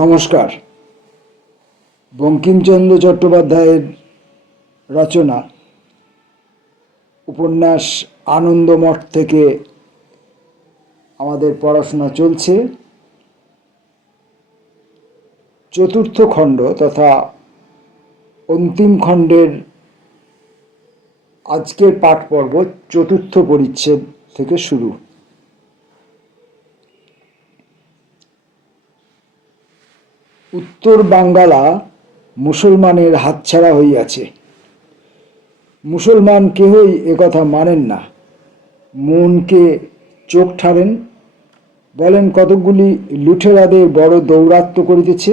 নমস্কার। বঙ্কিমচন্দ্র চট্টোপাধ্যায়ের রচনা উপন্যাস আনন্দমঠ থেকে আমাদের পড়াশোনা চলছে। চতুর্থ খণ্ড তথা অন্তিম খণ্ডের আজকের পাঠ পর্ব চতুর্থ পরিচ্ছেদ থেকে শুরু। উত্তর বাঙ্গালা মুসলমানের হাতছাড়া হইয়াছে। মুসলমান কেহই একথা মানেন না, মনকে চোখ ঠাড়েন, বলেন কতকগুলি লুঠেরাদের বড় দৌরাত্ম্য করিতেছে,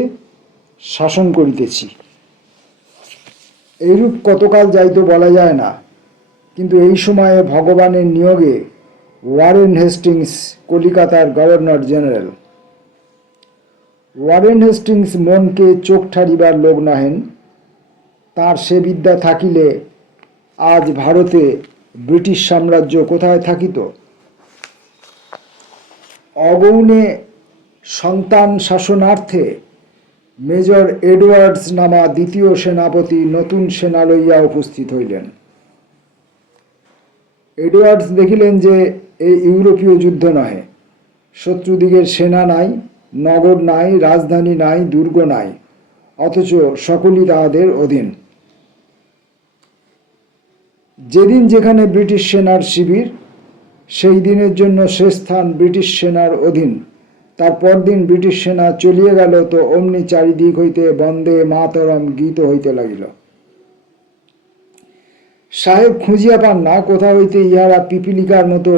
শাসন করিতেছি। এইরূপ কতকাল যাইত বলা যায় না, কিন্তু এই সময়ে ভগবানের নিয়োগে ওয়ারেন হেস্টিংস কলিকাতার গভর্নর জেনারেল। ওয়ারেন হেস্টিংস মনকে চোখ ঠাড়িবার লোক নহেন। তাঁর সে বিদ্যা থাকিলে আজ ভারতে ব্রিটিশ সাম্রাজ্য কোথায় থাকিত? অগৌণে সন্তান শাসনার্থে মেজর এডওয়ার্ডস নামা দ্বিতীয় সেনাপতি নতুন সেনা লইয়া উপস্থিত হইলেন। এডওয়ার্ডস দেখিলেন যে এই ইউরোপীয় যুদ্ধ নহে, শত্রুদিগের সেনা নাই, নগর নাই, রাজধানী নাই, দুর্গ নাই, অথচ সকলই তাহাদের অধীন। যেদিন যেখানে ব্রিটিশ সেনার শিবির, সেই দিনের জন্য সে স্থান ব্রিটিশ সেনার অধীন। তার পরদিন ব্রিটিশ সেনা চলিয়ে গেল তো অমনি চারিদিক হইতে বন্দে মাতরম গীত হইতে লাগিল। সাহেব খুঁজিয়া পান না কোথা হইতে ইহারা পিপিলিকার মতো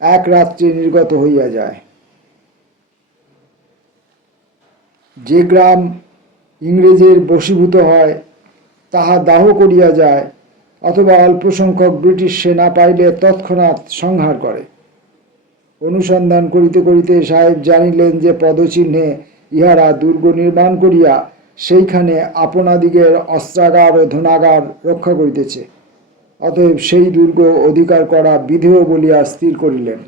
এক রাত্রে নির্গত হইয়া যায়। যে গ্রাম ইংরেজের বশীভূত হয় তাহা দাহ করিয়া যায়, অথবা অল্প সংখ্যক ব্রিটিশ সেনা পাইলে তৎক্ষণাৎ সংহার করে। অনুসন্ধান করিতে করিতে সাহেব জানিলেন যে পদচিহ্নে ইহারা দুর্গ নির্মাণ করিয়া সেইখানে আপনাদিগের অস্ত্রাগার ও ধনাগার রক্ষা করিতেছে। অতএব সেই দুর্গ অধিকার করা বিধেয় বলিয়া স্থির করিলেন।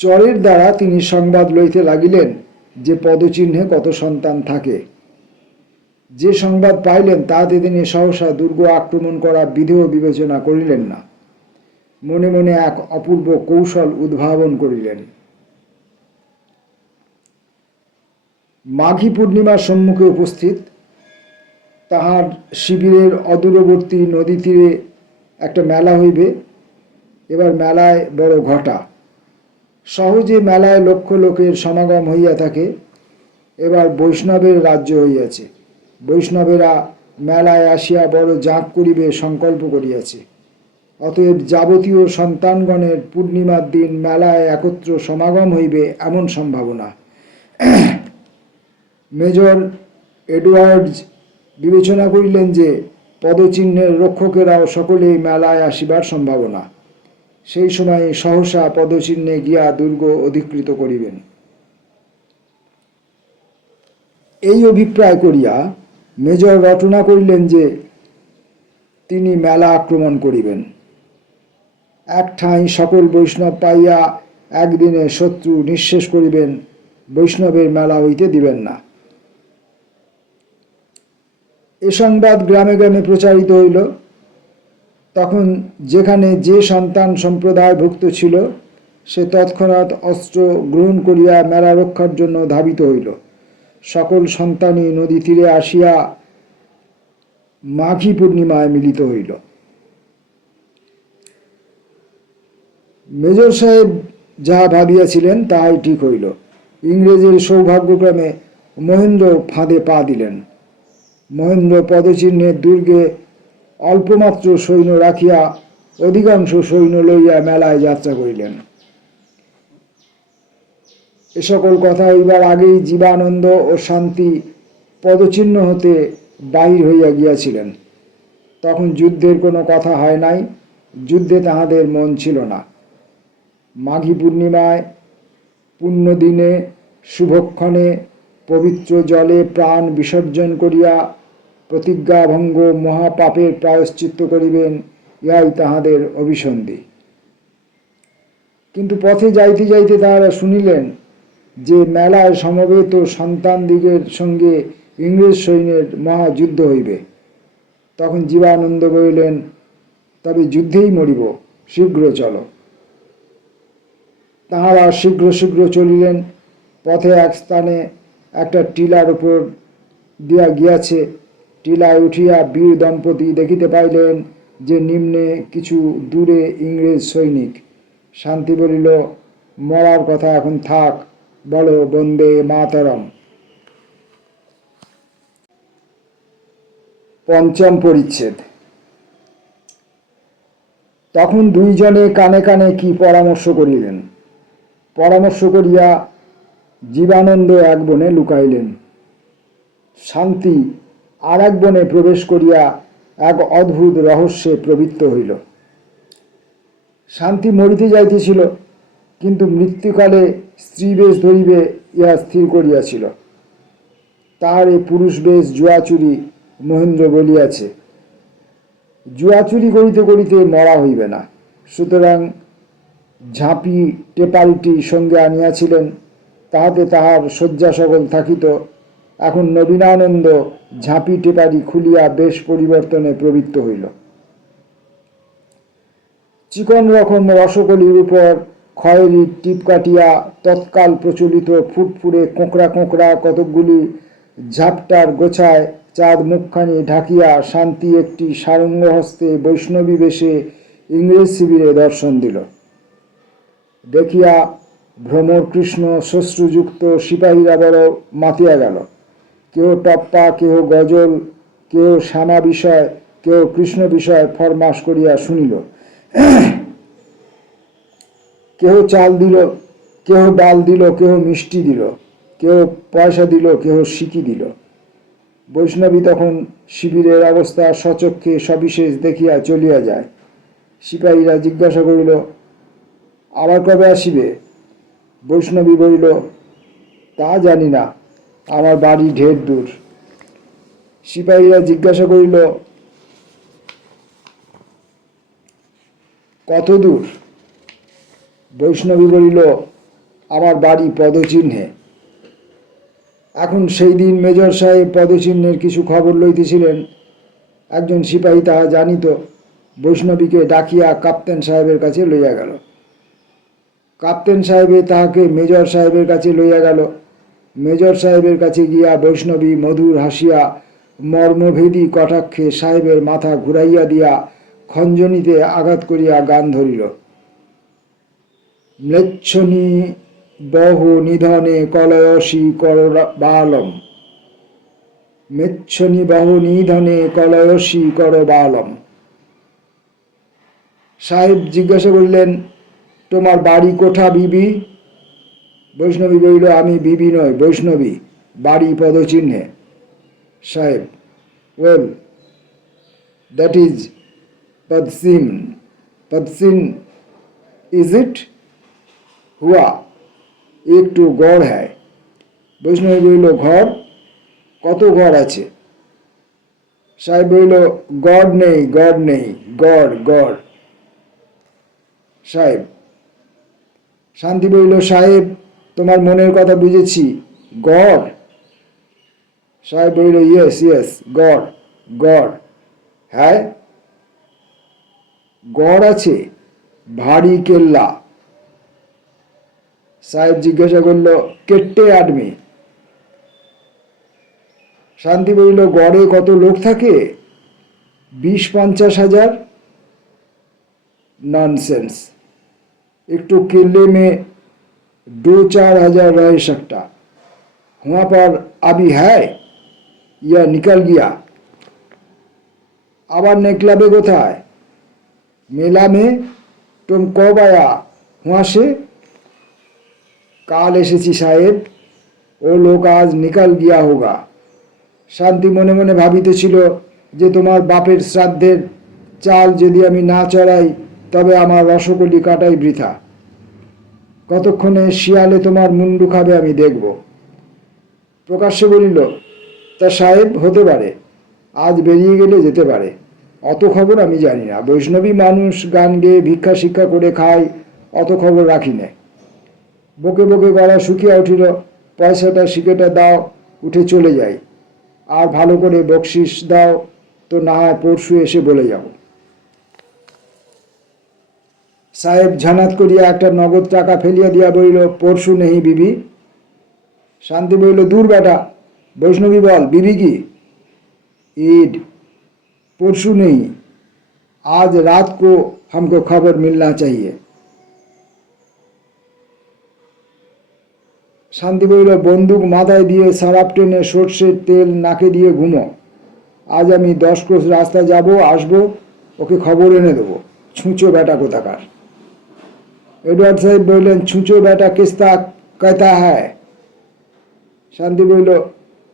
চরের দ্বারা তিনি সংবাদ লইতে লাগিলেন যে পদচিহ্নে কত সন্তান থাকে। যে সংবাদ পাইলেন তাহাতে তিনি সহসা দুর্গ আক্রমণ করা বিধেয় বিবেচনা করিলেন না, মনে মনে এক অপূর্ব কৌশল উদ্ভাবন করিলেন। মাঘী পূর্ণিমার সম্মুখে উপস্থিত, তাহার শিবিরের অদূরবর্তী নদী তীরে একটা মেলা হইবে। এবার মেলায় বড় ঘটা। সহজে মেলায় লক্ষ লোকের সমাগম হইয়া থাকে। এবার বৈষ্ণবের রাজ্য হইয়াছে। বৈষ্ণবেরা মেলায় আসিয়া বড় জাঁক করিবে সংকল্প করিয়াছে। অতএব যাবতীয় সন্তানগণের পূর্ণিমার দিন মেলায় একত্র সমাগম হইবে এমন সম্ভাবনা। মেজর এডওয়ার্ডস বিবেচনা করিলেন যে পদচিহ্নের রক্ষকেরাও সকলেই মেলায় আসিবার সম্ভাবনা। সেই সময় সহসা পদচিহ্নে গিয়া দুর্গ অধিকৃত করিবেন। এই অভিপ্রায় করিয়া মেজর রটনা করিলেন যে তিনি মেলা আক্রমণ করিবেন। এক ঠাঁই সকল বৈষ্ণব পাইয়া একদিনে শত্রু নিঃশেষ করিবেন, বৈষ্ণবের মেলা হইতে দিবেন না। এ সংবাদ গ্রামে গ্রামে প্রচারিত হইল। তখন যেখানে যে সন্তান সম্প্রদায়ভুক্ত ছিল সে তৎক্ষণাৎ অস্ত্র গ্রহণ করিয়া মেলা রক্ষার জন্য ধাবিত হইল। সকল সন্তানই নদী তীরে আসিয়া মাঘী পূর্ণিমায় মিলিত হইল। মেজর সাহেব যাহা ভাবিয়াছিলেন তাহাই ঠিক হইল। ইংরেজের সৌভাগ্যক্রমে মহেন্দ্র ফাঁদে পা দিলেন। মহেন্দ্র পদচিহ্নের দুর্গে অল্পমাত্র সৈন্য রাখিয়া অধিকাংশ সৈন্য লইয়া মেলায় যাত্রা করিলেন। এ সকল কথা হইবার আগেই জীবানন্দ ও শান্তি পদচিহ্ন হতে বাহির হইয়া গিয়াছিলেন। তখন যুদ্ধের কোনো কথা হয় নাই, যুদ্ধে তাহাদের মন ছিল না। মাঘী পূর্ণিমায় পুণ্যদিনে শুভক্ষণে পবিত্র জলে প্রাণ বিসর্জন করিয়া প্রতিজ্ঞাভঙ্গ মহাপাপের প্রায়শ্চিত্ত করিবেন, ইহাই তাহাদের অভিসন্ধি। কিন্তু পথে যাইতে যাইতে তাহারা শুনিলেন যে মেলায় সমবেত সন্তানদিগের সঙ্গে ইংরেজ সৈন্যের মহাযুদ্ধ হইবে। তখন জীবানন্দ বলিলেন, তবে যুদ্ধেই মরিব, শীঘ্র চলো। তাহারা শীঘ্র শীঘ্র চলিলেন। পথে এক স্থানে একটা টিলার উপর দিয়া গিয়াছে। টিলায় উঠিয়া বীর দম্পতি দেখিতে পাইলেন যে নিম্নে কিছু দূরে ইংরেজ সৈনিক। শান্তি বলিল, মরার কথা এখন থাক, বলো বন্দে মাতরম। পঞ্চম পরিচ্ছেদ। তখন দুইজনে কানে কানে কি পরামর্শ করিলেন। পরামর্শ করিয়া জীবানন্দ এক বনে লুকাইলেন। শান্তি আর এক বনে প্রবেশ করিয়া এক অদ্ভুত রহস্যে প্রবৃত্ত হইল। শান্তি মরিতে যাইতেছিল, কিন্তু মৃত্যুকালে স্ত্রী বেশ ধরিবে ইহা স্থির করিয়াছিল। তাহার এই পুরুষ বেশ জুয়াচুরি মহেন্দ্র বলিয়াছে। জুয়াচুরি করিতে করিতে মরা হইবে না, সুতরাং ঝাঁপি টেপারিটি সঙ্গে আনিয়াছিলেন, তাহাতে তাহার শয্যা সকল থাকিত। এখন নবীনানন্দ ঝাঁপি টেপারি খুলিয়া বেশ পরিবর্তনে প্রবৃত্ত হইল। চিকন রকম রসকলির উপর খয়েরি টিপ কাটিয়া তৎকাল প্রচলিত ফুটফুটে কোঁকড়া কোঁকড়া কতকগুলি ঝাপটার গোছায় চাঁদ মুখখানি ঢাকিয়া শান্তি একটি সারঙ্গ হস্তে বৈষ্ণবী বেশে ইংরেজ শিবিরে দর্শন দিল। দেখিয়া ভ্রমর কৃষ্ণ শ্বশ্রুযুক্ত সিপাহীরা বড় মাতিয়া গেল। কেউ টপ্পা, কেহ গজল, কেউ শ্যামা বিষয়, কেউ কৃষ্ণ বিষয় ফরমাস করিয়া শুনিল। কেহ চাল দিল, কেহ ডাল দিল, কেহ মিষ্টি দিল, কেউ পয়সা দিল, কেহ সিকি দিল। বৈষ্ণবী তখন শিবিরের অবস্থা সচক্ষে সবিশেষ দেখিয়া চলিয়া যায়। সিপাহীরা জিজ্ঞাসা করিল, আবার কবে আসিবে? বৈষ্ণবী বলিল, তা জানি না, আমার বাড়ি ঢের দূর। সিপাহীরা জিজ্ঞাসা করিল, কত দূর? বৈষ্ণবী বলিল, আমার বাড়ি পদচিহ্নে। এখন সেই দিন মেজর সাহেব পদচিহ্নের কিছু খবর লইতেছিলেন। একজন সিপাহী তাহা জানিত। বৈষ্ণবীকে ডাকিয়া কাপ্তেন সাহেবের কাছে লইয়া গেল। কাপ্তেন সাহেবে তাহাকে মেজর সাহেবের কাছে লইয়া গেল। মেজর সাহেবের কাছে গিয়া বৈষ্ণবী মধুর হাসিয়া মর্মভেদী কটাক্ষে সাহেবের মাথা ঘুরাইয়া দিয়া খঞ্জনীতে আঘাত করিয়া গান ধরিল। ম্লেচ্ছনী বহু নিধনে কলয়সী করবালম, মেচ্ছনী বহু নিধনে কলয়সী করবালম। সাহেব জিজ্ঞাসা করিলেন, তোমার বাড়ি কোঠা বিবি? বৈষ্ণবী বলিল, আমি বিবি নই, বৈষ্ণবী, বাড়ি পদচিহ্নে। সাহেব, ওয়েল, দ্যাট ইজ পদসিন। পদসিন ইজ ইট? হুয়া একটু গড় হ্যায়। বৈষ্ণবী বলিল, ঘর? কত ঘর আছে? সাহেব বলিল, গড় নেই, গড় নেই, গড় গড়। সাহেব। শান্তি বলিল, সাহেব, তোমার মনের কথা বুঝেছি, গড়? সাহেব বলিল, ইয়েস ইয়েস, গড় গড়। হ্যাঁ, গড় আছে, ভারী কেল্লা। সাহেব জিজ্ঞাসা করল, কেটে আদমি? শান্তি বলিল, গড়ে কত লোক থাকে? 20-50 হাজার। नॉनसेंस, एक तो केले में 2-4 हजार रह सकता, वहाँ पर अभी है या निकल गया? আবার নেকলাবে কোথায়? मेला में तुम कब आया वहाँ से? কাল এসেছি সাহেব, ও লোক আজ নিকাল গিয়া হোগা। শান্তি মনে মনে ভাবিতেছিল যে তোমার বাপের শ্রাদ্ধের চাল যদি আমি না চড়াই তবে আমার রসকলি কাটাই বৃথা। কতক্ষণে শিয়ালে তোমার মুন্ডু খাবে আমি দেখব। প্রকাশ্যে বলিল, তা সাহেব, হতে পারে, আজ বেরিয়ে গেলে যেতে পারে, অত খবর আমি জানি না। বৈষ্ণবী মানুষ, গান গেয়ে ভিক্ষা শিক্ষা করে খায়, অত খবর রাখি নে। বকে বকে গলা শুকিয়ে উঠিল, পয়সাটা শিকেটা দাও, উঠে চলে যাই। আর ভালো করে বকশিস দাও তো না হয় পরশু এসে বলে যাব। সাহেব ঝানাত করিয়া একটা নগদ টাকা ফেলিয়া দিয়া বলিল, পরশু নেই বিবি। শান্তি বলিল, দূর বেটা, বৈষ্ণবী বল, বিবি কি? ईद परसों नहीं, आज रात को हमको खबर मिलना चाहिए। शांति বলিল, বন্দুক মাথায় দিয়ে সারাপ টেনে সর্ষের তেল নাকে দিয়ে ঘুমো। আজ আমি 10 ক্রোশ রাস্তা যাব, আসবো, ওকে খবর এনে দেবো। ছুঁচো বেটা কোথাকার। এডওয়ার্ড সাহেব বললেন, ছুঁচো বেটা কিস্তা कहता है। শান্তি বলিল,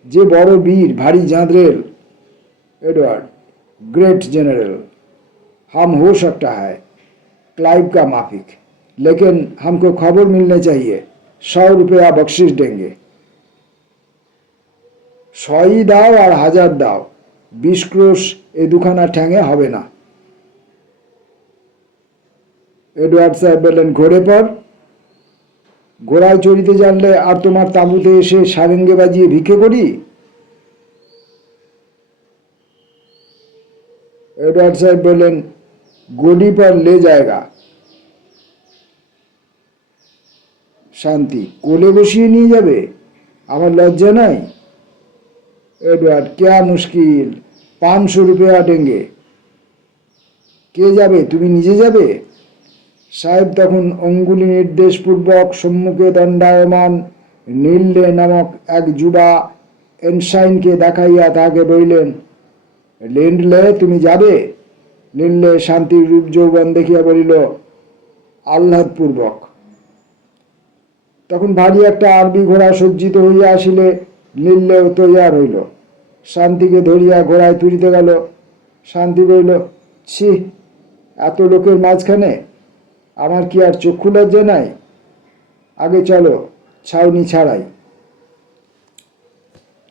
যে বড় বীর, ভারী জাঁদরেল। एडवर्ड, ग्रेट जनरल, हम हो सकता है क्लाइव का माफिक, लेकिन हमको खबर मिलने चाहिए। 100 रुपया बख्शिश देंगे। 100 ही दाओ और 1000 दाओ, 20 क्रोश ए दुखाना ठेंगे हबे ना। एडवार्ड साहेब बोलें, घोड़े पर? घोड़ाय चढ़िते जानले और तुम्हार ताबूते एसे सारेंगे बाजिए भिखे करी? एडवर्ड साहब बोलें, गोडी पर ले जाएगा। शांति, कोले बसिए निये जाबे? आमार लज्जा नाई? एडवर्ड, क्या मुश्किल, 500 रुपया देंगे। के जाबे, तुमी निजे जाबे? साहेब तखन अंगुली निर्देशपूर्वक सम्मुखे दंडायमान नील्ले नामक एक जुबा एनसाइनके देखाइया ताके बलिलेन, লিন্ডলে, তুমি যাবে? লিন্ডলে শান্তির রূপ যৌবন দেখিয়া বলিল, আহ্লাদপূর্বক। তখন ভারী একটা আরবি ঘোড়া সজ্জিত হইয়া আসিলে লিন্ডলেও তৈয়ার হইল। শান্তিকে ধরিয়া ঘোড়ায় তুলিতে গেল। শান্তি বলিল, ছি, এত লোকের মাঝখানে আমার কি আর চক্ষু লজ্জা নাই? আগে চলো, ছাউনি ছাড়াই।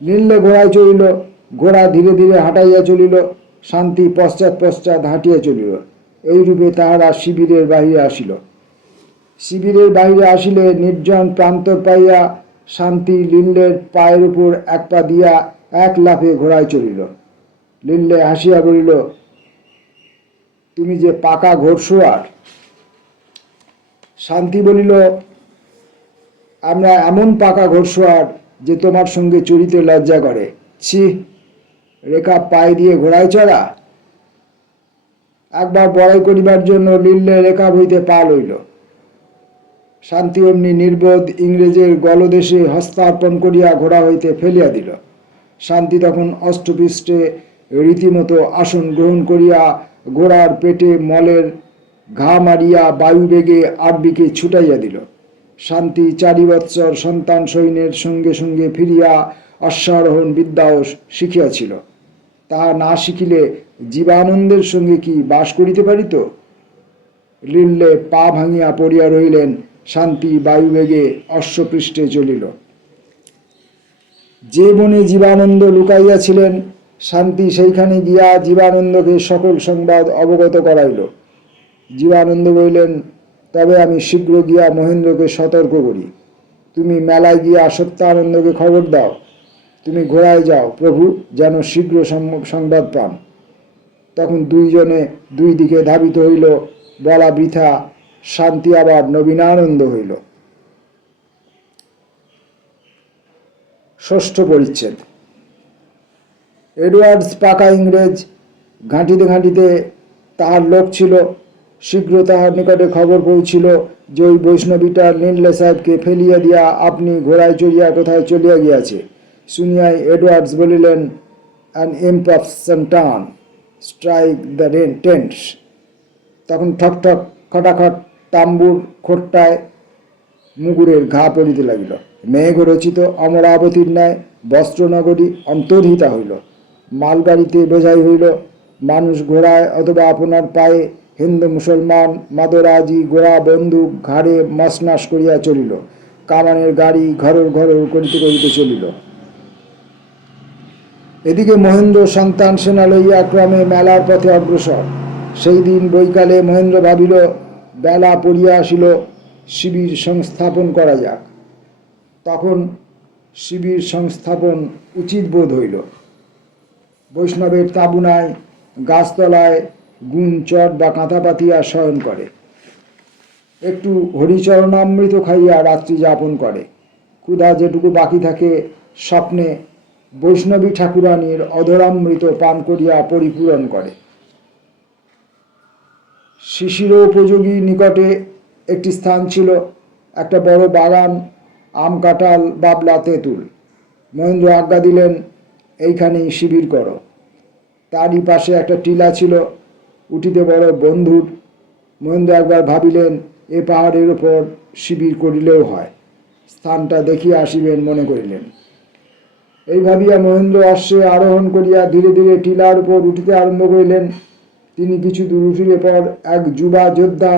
লিন্ডলে ঘোড়ায় চড়িল। ঘোড়া ধীরে ধীরে হাঁটাইয়া চলিল। শান্তি পশ্চাৎ পশ্চাৎ হাঁটিয়া চলিল। এইরূপে তাহারা শিবিরের বাহিরে আসিল। শিবিরের বাহিরে আসিলে নির্জন প্রান্তর পাইয়া শান্তি লিন্ডলের পায়ের উপর এক পা দিয়া এক লাফে ঘোড়ায় চলিল। লিন্ডলে হাসিয়া বলিল, তুমি যে পাকা ঘোড়সওয়ার। শান্তি বলিল, আমরা এমন পাকা ঘোড়সওয়ার যে তোমার সঙ্গে চড়িতে লজ্জা করে। ছি, রেখা পায়ে দিয়ে ঘোড়ায় চড়া। একবার বড়াই করিবার জন্য লিন্ডলে রেখা হইতে পা লইল। শান্তি অমনি নির্বোধ ইংরেজের গলদেশে হস্তার্পণ করিয়া ঘোড়া হইতে ফেলিয়া দিল। শান্তি তখন অষ্টপৃষ্ঠে রীতিমতো আসন গ্রহণ করিয়া ঘোড়ার পেটে মলের ঘা মারিয়া বায়ুবেগে আরবিকে ছুটাইয়া দিল। শান্তি 4 বৎসর সন্তান সৈন্যের সঙ্গে সঙ্গে ফিরিয়া অশ্বারোহণ বিদ্যাও শিখিয়াছিল। তাহা না শিখিলে জীবানন্দের সঙ্গে কি বাস করিতে পারিত? লিন্ডলে পা ভাঙিয়া পড়িয়া রহিলেন। শান্তি বায়ুবেগে অশ্বপৃষ্ঠে চলিল। যে বনে জীবানন্দ লুকাইয়াছিলেন, শান্তি সেইখানে গিয়া জীবানন্দকে সকল সংবাদ অবগত করাইল। জীবানন্দ বলিলেন, তবে আমি শীঘ্র গিয়া মহেন্দ্রকে সতর্ক করি। তুমি মেলায় গিয়া সত্যানন্দকে খবর দাও। তুমি ঘোড়ায় যাও, প্রভু যেন শীঘ্র সংবাদ পান। তখন দুইজনে দুই দিকে ধাবিত হইল। বলা বৃথা, শান্তি আবার নবীনানন্দ হইল। 6ষ্ঠ পরিচ্ছেদ। এডওয়ার্ডস পাকা ইংরেজ। ঘাঁটিতে ঘাঁটিতে তাহার লোক ছিল। শীঘ্র তাহার নিকটে খবর পৌঁছিল যে ওই বৈষ্ণবীটা লিন্ডলে সাহেবকে ফেলিয়া দিয়া আপনি ঘোড়ায় চড়িয়া কোথায় চলিয়া গিয়াছে। শুনিয়াই এডওয়ার্ডস বলিলেন, an imp of Satan, strike the tents. তখন ঠক ঠক খটাখট তাম্বুর খোট্টায় মুগুরের ঘা পড়িতে লাগিল। মেঘ রচিত অমরাবতীর ন্যায় বস্ত্রনগরী অন্তর্হিতা হইল। মালগাড়িতে বোঝাই হইল। মানুষ ঘোড়ায় অথবা আপনার পায়ে, হিন্দু মুসলমান মাদরাজি গোড়া বন্দুক ঘাড়ে মশনাস করিয়া চলিল। কামানের গাড়ি ঘরর ঘরর করিতে করিতে চলিল। এদিকে মহেন্দ্র সন্তান সেনা লইয়া ক্রমে মেলার পথে অগ্রসর। সেই দিন বৈকালে মহেন্দ্র ভাবিল, বেলা পড়িয়া আসিল, শিবির সংস্থাপন করা যাক। তখন শিবির সংস্থাপন উচিত বোধ হইল। বৈষ্ণবের তাঁবুনায় গাছতলায় গুণ চট বা কাঁথা পাতিয়া শয়ন করে, একটু হরিচরণামৃত খাইয়া রাত্রি যাপন করে। ক্ষুধা যেটুকু বাকি থাকে স্বপ্নে বৈষ্ণবী ঠাকুরানীর অধরামৃত পান করিয়া পরিপূরণ করে। শিশির উপযোগী নিকটে একটি স্থান ছিল, একটা বড় বাগান, আম, কাঁঠাল, বাবলা, তেঁতুল। মহেন্দ্র আজ্ঞা দিলেন, এইখানেই শিবির করো। তারই পাশে একটা টিলা ছিল, উঠিতে বড় বন্ধুর। মহেন্দ্র একবার ভাবিলেন, এ পাহাড়ের উপর শিবির করিলেও হয়, স্থানটা দেখিয়া আসিবেন মনে করিলেন। এই ভাবিয়া মহেন্দ্র অশ্বে আরোহণ করিয়া ধীরে ধীরে টিলার উপর উঠিতে আরম্ভ করিলেন। তিনি কিছু দূর উঠিলে পর এক যুবা যোদ্ধা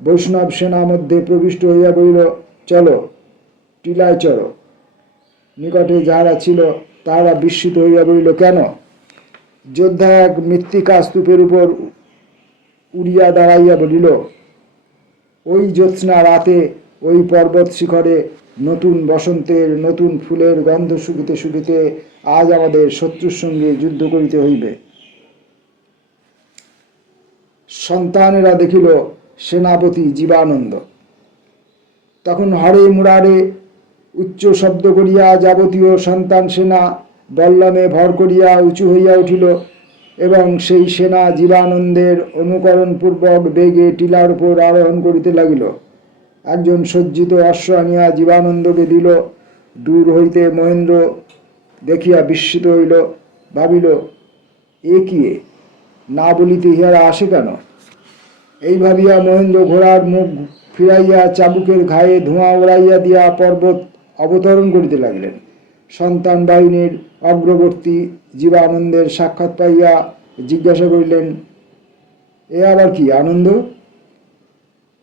বৈষ্ণব সেনা মধ্যে প্রবিষ্ট হইয়া বলিল, চলো, টিলায় চড়ো। নিকটে যাহারা ছিল তাহারা বিস্মিত হইয়া বলিল, কেন? যোদ্ধা এক মৃত্তিকা স্তূপের উপর উড়িয়া দাঁড়াইয়া বলিল, ওই জ্যোৎস্না রাতে ওই পর্বত শিখরে নতুন বসন্তের নতুন ফুলের গন্ধ শুকিতে শুকিতে আজ আমাদের শত্রুর সঙ্গে যুদ্ধ করিতে হইবে। সন্তানেরা দেখিল সেনাপতি জীবানন্দ। তখন হরে মুরারে উচ্চ শব্দ করিয়া যাবতীয় সন্তান সেনা বল্লমে ভর করিয়া উঁচু হইয়া উঠিল এবং সেই সেনা জীবানন্দের অনুকরণপূর্বক বেগে টিলার উপর আরোহণ করিতে লাগিল। একজন সজ্জিত অশ্ব আনিয়া জীবানন্দকে দিল। দূর হইতে মহেন্দ্র দেখিয়া বিস্মিত হইল, ভাবিল, এ কি, না বলিতে ইহারা আসে কেন? এই ভাবিয়া মহেন্দ্র ঘোড়ার মুখ ফিরাইয়া চাবুকের ঘায়ে ধোঁয়া উড়াইয়া দিয়া পর্বত অবতরণ করিতে লাগিলেন। সন্তান বাহিনীর অগ্রবর্তী জীবানন্দের সাক্ষাৎ পাইয়া জিজ্ঞাসা করিলেন, এ আবার কি আনন্দ?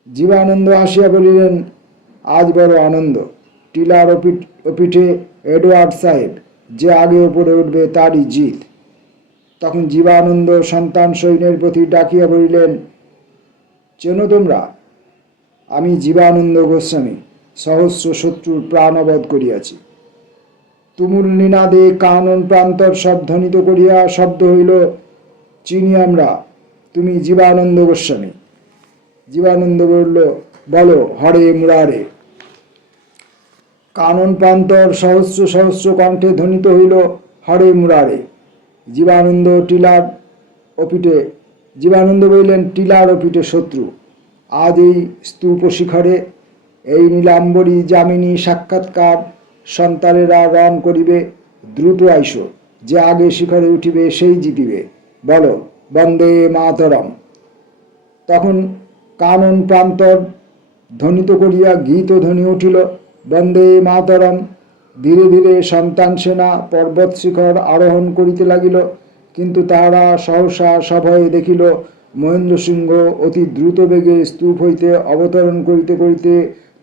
জীবানন্দ আসিয়া বলিলেন, আজ বড় আনন্দ। টিলার ওপিঠে এডওয়ার্ড সাহেব যে আগে ওপরে উঠবে তারই জিত। তখন জীবানন্দ সন্তান সৈন্যের প্রতি ডাকিয়া বলিলেন, চেনো তোমরা? আমি জীবানন্দ গোস্বামী সহস্র শত্রুর প্রাণবধ করিয়াছি। তুমুল নিনাদে কানন প্রান্তর সব ধ্বনিত করিয়া শব্দ হইল, চিনি আমরা, তুমি জীবানন্দ গোস্বামী। জীবানন্দ বলল, বলো, হরে মুরারে। কানন প্রান্তর সহস্র সহস্র কণ্ঠে ধ্বনিত হইল, হরে মুরারে। জীবানন্দ বলিলেন, টিলার ওপিঠে শত্রু। আজ এই স্তূপ শিখরে এই নীলাম্বরী যামিনী সাক্ষাৎকার সন্তানেরা রণ করিবে। দ্রুত আইস, যে আগে শিখরে উঠিবে সেই জিতিবে। বলো, বন্দে মাতরম। তখন কানন প্রান্তর ধ্বনিত করিয়া গীত ধ্বনি উঠিল, বন্দে মাতরম। ধীরে ধীরে সন্তান সেনা পর্বত শিখর আরোহণ করিতে লাগিল, কিন্তু তাহারা সহসা সভয়ে দেখিল মহেন্দ্র সিংহ অতি দ্রুত বেগে স্তূপ হইতে অবতরণ করিতে করিতে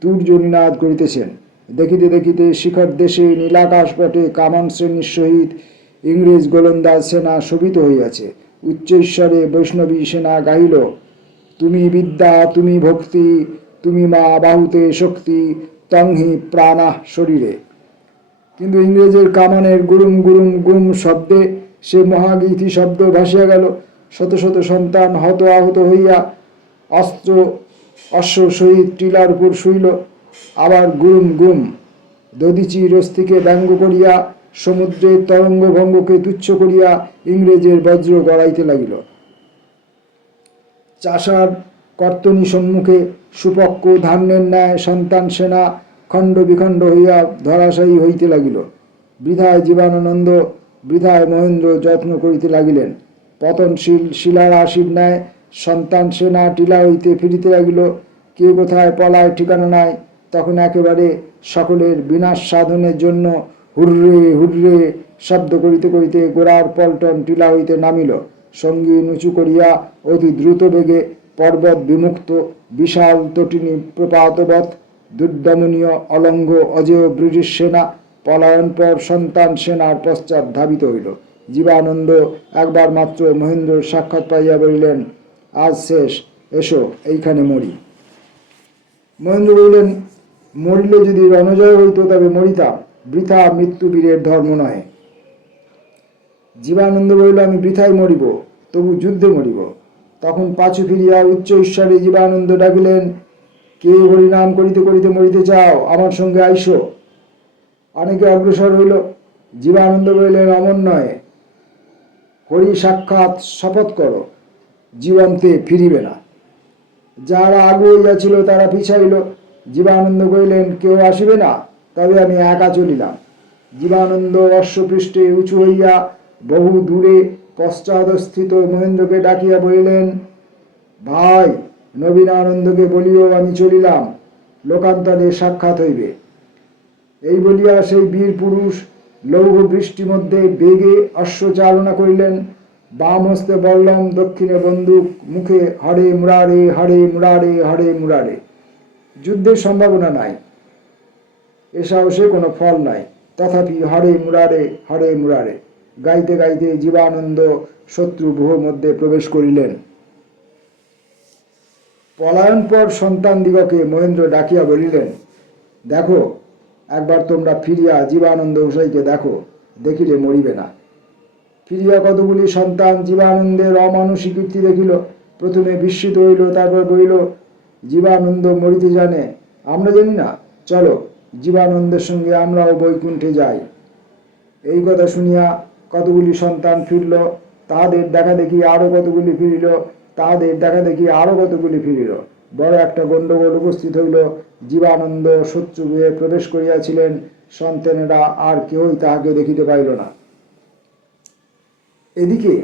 তুর্যনিনাদ করিতেছেন। দেখিতে দেখিতে শিখর দেশে নীলাকাশ পটে কামান শ্রেণীর সহিত ইংরেজ গোলন্দাজ সেনা শোভিত হইয়াছে। উচ্চৈশ্বরে বৈষ্ণবী সেনা গাহিল, তুমি বিদ্যা, তুমি ভক্তি, তুমি মা বাহুতে শক্তি, তংহি প্রাণাহ শরীরে। কিন্তু ইংরেজের কামানের গুরুম গুরুম গুম শব্দে সে মহাগীতি শব্দ ভাসিয়া গেল। শত শত সন্তান হত আহত হইয়া অশ্ব সহিত টিলার উপর শুইল। আবার গুম গুম দধিচি রস্তিকে ব্যঙ্গ করিয়া সমুদ্রের তরঙ্গ ভঙ্গকে তুচ্ছ করিয়া ইংরেজের বজ্র গড়াইতে লাগিল। চাষার কর্তনী সম্মুখে সুপক্ষ ধান্যের ন্যায় সন্তান সেনা খণ্ড বিখণ্ড হইয়া ধরাশায়ী হইতে লাগিল। বৃথায় জীবানন্দ, বৃথায় মহেন্দ্র যত্ন করিতে লাগিলেন। পতনশীল শিলারাশির ন্যায় সন্তান সেনা টিলা হইতে ফিরিতে লাগিল। কে কোথায় পলায় ঠিকানা নাই। তখন একেবারে সকলের বিনাশ সাধনের জন্য হুররে হুররে শব্দ করিতে করিতে গোড়ার পল্টন টিলা হইতে নামিল। সঙ্গী উঁচু করিয়া অতি দ্রুত বেগে পর্বত বিমুক্ত বিশাল তটিনী প্রপাতবৎ দুর্দমনীয় অলঙ্ঘ অজেয় ব্রিটিশ সেনা পলায়নপর সন্তান সেনার পশ্চাৎ ধাবিত হইল। জীবানন্দ একবার মাত্র মহেন্দ্রর সাক্ষাৎ পাইয়া বলিলেন, আজ শেষ, এসো এইখানে মরি। মহেন্দ্র বললেন, মরিলে যদি রণজয় হইত তবে মরিতাম, বৃথা মৃত্যু বীরের ধর্ম নহে। জীবানন্দ বলিল, আমি বৃথাই মরিব, তবু যুদ্ধে মরিব। তখন পাছু ফিরিয়া উচ্চ ঈশ্বরে জীবানন্দ ডাকিলেন, কে হরিনাম করিতে করিতে মরিতে চাও, আমার সঙ্গে আইসো। অনেকে অগ্রসর হইল। জীবানন্দ বলিলেন, অমন নয়, হরি সাক্ষাৎ শপথ করো, জীবন্তে ফিরিবে না। যারা আগে হইয়াছিল তারা পিছাইল। জীবানন্দ কহিলেন, কেউ আসিবে না, তবে আমি একা চলিলাম। জীবানন্দ অশ্বপৃষ্ঠে উঁচু হইয়া বহু দূরে পশ্চাদস্থিত মহেন্দ্রকে ডাকিয়া বলিলেন, ভাই নবীনানন্দকে বলিও আমি চলিলাম, লোকান্তরে সাক্ষাৎ হইবে। এই বলিয়া সেই বীর পুরুষ লৌহ বৃষ্টি মধ্যে বেগে অশ্বচালনা করিলেন। বাম হস্তে বল্লম, দক্ষিণে বন্দুক, মুখে হরে মুরারে হরে মুরারে হরে মুরারে। যুদ্ধের সম্ভাবনা নাই, এ সাহসে কোনো ফল নাই, তথাপি হরে মুরারে গাইতে গাইতে জীবানন্দ শত্রু ব্যূহ মধ্যে প্রবেশ করিলেন। পলায়নপর সন্তানদিগকে মহেন্দ্র ডাকিয়া বলিলেন, দেখো, একবার তোমরা ফিরিয়া জীবানন্দ গোসাইকে দেখো, দেখিলে মরিবে না। ফিরিয়া কতগুলি সন্তান জীবানন্দের অমানুষী কীর্তি দেখিল। প্রথমে বিস্মিত হইল, তারপর বলিল, জীবানন্দ মরিতে জানে, আমরা জানি না, চলো জীবানন্দের সঙ্গে আমরাও বৈকুণ্ঠে যাই। এই কথা শুনিয়া কতগুলি সন্তান ফিরল, তাহাদের দেখা দেখি আরো কতগুলি ফিরিল, তাহাদের দেখা দেখি আরো কতগুলি ফিরিল। বড় একটা গণ্ডগোল উপস্থিত হইল। জীবানন্দ শত্রু গৃহে প্রবেশ করিয়াছিলেন, সন্তানেরা আর কেউই তাহাকে দেখিতে পাইল না। এদিকে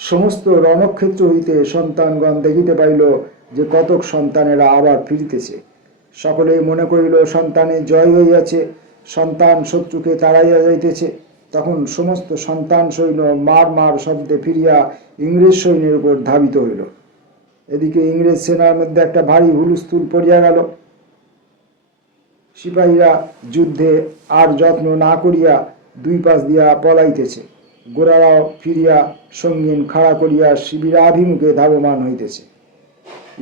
সমস্ত রণক্ষেত্র হইতে সন্তানগণ দেখিতে পাইল যে কতক সন্তানেরা আবার ফিরিতেছে। সকলেই মনে করিল সন্তানের জয় হইয়াছে, সন্তান শত্রুকে তাড়াইয়া যাইতেছে। তখন সমস্ত সন্তান সৈন্য মার মার শব্দে ফিরিয়া ইংরেজ সৈন্যের উপর ধাবিত হইল। এদিকে ইংরেজ সেনার মধ্যে একটা ভারী হুলস্থুল পড়িয়া গেল। সিপাহীরা যুদ্ধে আর যত্ন না করিয়া দুই পাশ দিয়া পলাইতেছে। গোরারাও ফিরিয়া সঙ্গীন খাড়া করিয়া শিবিরাভিমুখে ধাবমান হইতেছে।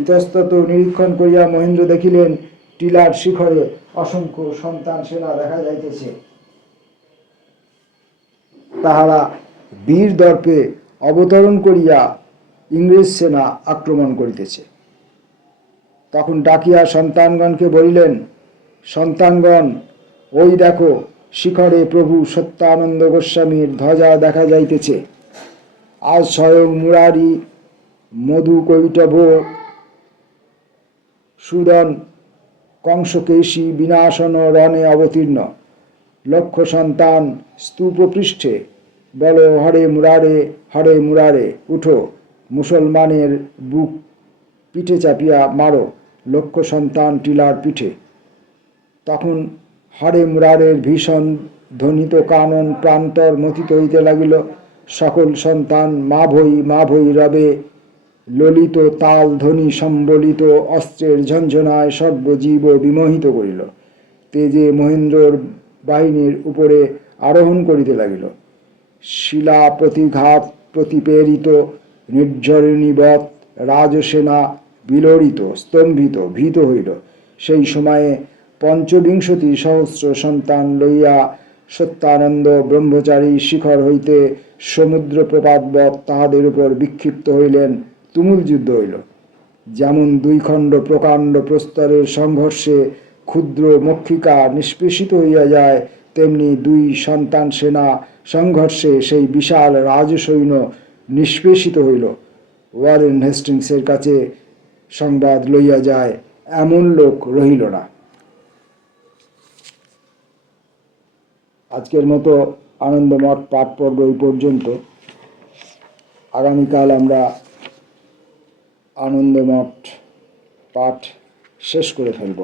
ইতস্তত নিরীক্ষণ করিয়া মহেন্দ্র দেখিলেন, টিলার শিখরে অসংখ্য সন্তান সেনা দেখা যাইতেছে। তাহারা বীর দর্পে অবতরণ করিয়া ইংরেজ সেনা আক্রমণ করিতেছে। তখন ডাকিয়া সন্তানগণকে বলিলেন, সন্তানগণ, ওই দেখো, শিখরে প্রভু সত্যানন্দ গোস্বামীর ধ্বজা দেখা যাইতেছে। আজ স্বয়ং মুরারি, মধু কৈটভ, সুদন, কংসকেশী বিনাশন রণে অবতীর্ণ। লক্ষ সন্তান স্তূপপৃষ্ঠে বল, হরে মুরারে, উঠো, মুসলমানের বুক পিঠে চাপিয়া মারো, লক্ষ সন্তান টিলার পিঠে। তখন হরে মুরারের ভীষণ ধ্বনিত কানন প্রান্তর মথিত হইতে লাগিল। সকল সন্তান মা ভৈ রবে ললিত তাল ধ্বনি সম্বলিত অস্ত্রের ঝঞ্ঝনায় সর্বজীব বিমোহিত করিল। তেজে মহেন্দ্রর বাহিনীর উপরে আরোহণ করিতে লাগিল। শিলা প্রতিঘাত প্রতিপেরিত নির্ঝরিণীবৎ রাজসেনা বিলরিত স্তম্ভিত ভীত হইল। সেই সময়ে ৫৫ সহস্র সন্তান লইয়া সত্যানন্দ ব্রহ্মচারী শিখর হইতে সমুদ্র প্রপাতবৎ তাহাদের উপর বিক্ষিপ্ত হইলেন। তুমুল যুদ্ধ হইল। যেমন দুই খণ্ড প্রকাণ্ড প্রস্তরের সংঘর্ষে ক্ষুদ্র মক্ষিকা নিষ্পেষিত হইয়া যায়, তেমনি দুই সন্তান সেনা সংঘর্ষে সেই বিশাল রাজসৈন্য নিষ্পেষিত হইল। ওয়ারেন হেস্টিংসের কাছে সংবাদ লইয়া যায়, এমন লোক রহিল না। আজকের মতো আনন্দমঠ পাঠ পর্ব এই পর্যন্ত। আগামীকাল আমরা আনন্দমঠ পাঠ শেষ করে ফেলব।